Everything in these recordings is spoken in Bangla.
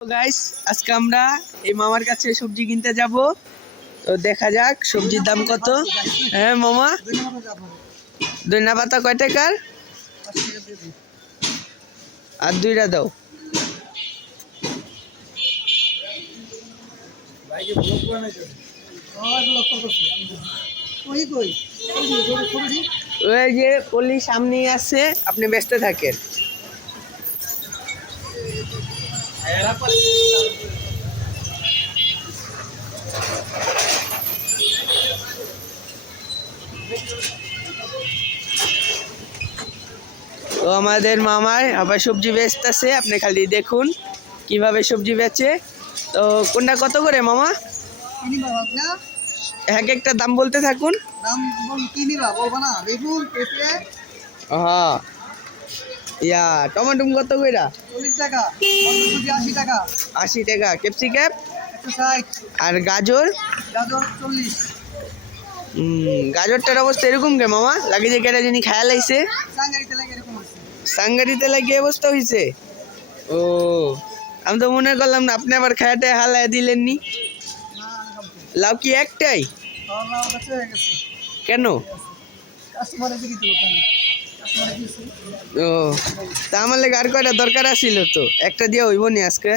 তো গাইস আজকে আমরা এই মামার কাছে সবজি কিনতে যাব। তো দেখা যাক সবজির দাম কত। হ্যাঁ মামা, ধনিয়া পাতা কয় টাকার? আর দুইটা দাও। ওই যে পল্লী সামনেই আছে, আপনি ব্যস্ত থাকেন। তো আমাদের মামার আবার সবজি বেচতেছে, আপনি খালি দেখুন কিভাবে সবজি বেচে। তো কোনটা কত করে মামা? এক একটা দাম বলতে থাকুন। হ্যাঁ, ইয়া টমেটো কত কইরা? 80 টাকা। ক্যাপসিকাম আর গাজর? গাজরটার অবস্থা এরকম কে মামা? লাগে যে কেটা যিনি খায়া লাইছে, সাংগারিতে লাগিয়ে অবস্থা হয়েছে। ও, আমি তো মনে করলাম না আপনি আবার খায়াতে হালায় দিলেননি। লাউ কি একটাই? কেন? ও, তা আমার লেগে আর কয়টা দরকার আছিল, তো একটা দিয়ে হইব নি আজকে?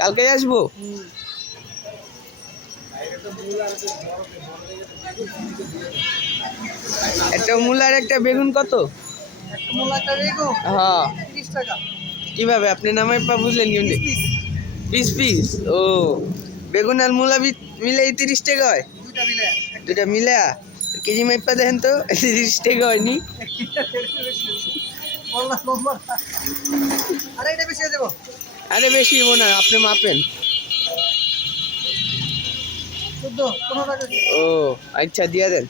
কালকে আসবো। একটা মূলার একটা বেগুন কত? হ্যাঁ, কিভাবে আপনি নামাই পা বুঝলেন কেমনি? Piece piece. ও, বেগুন আর মূলা মিলে 30 টাকা হয়? দুটা মিলে কেজি মাইপা দেখেন তো, 30 টাকা হয়নি? আরে বেশি হবো না, আপনি মাপেন। ও আচ্ছা, দিয়া দেন।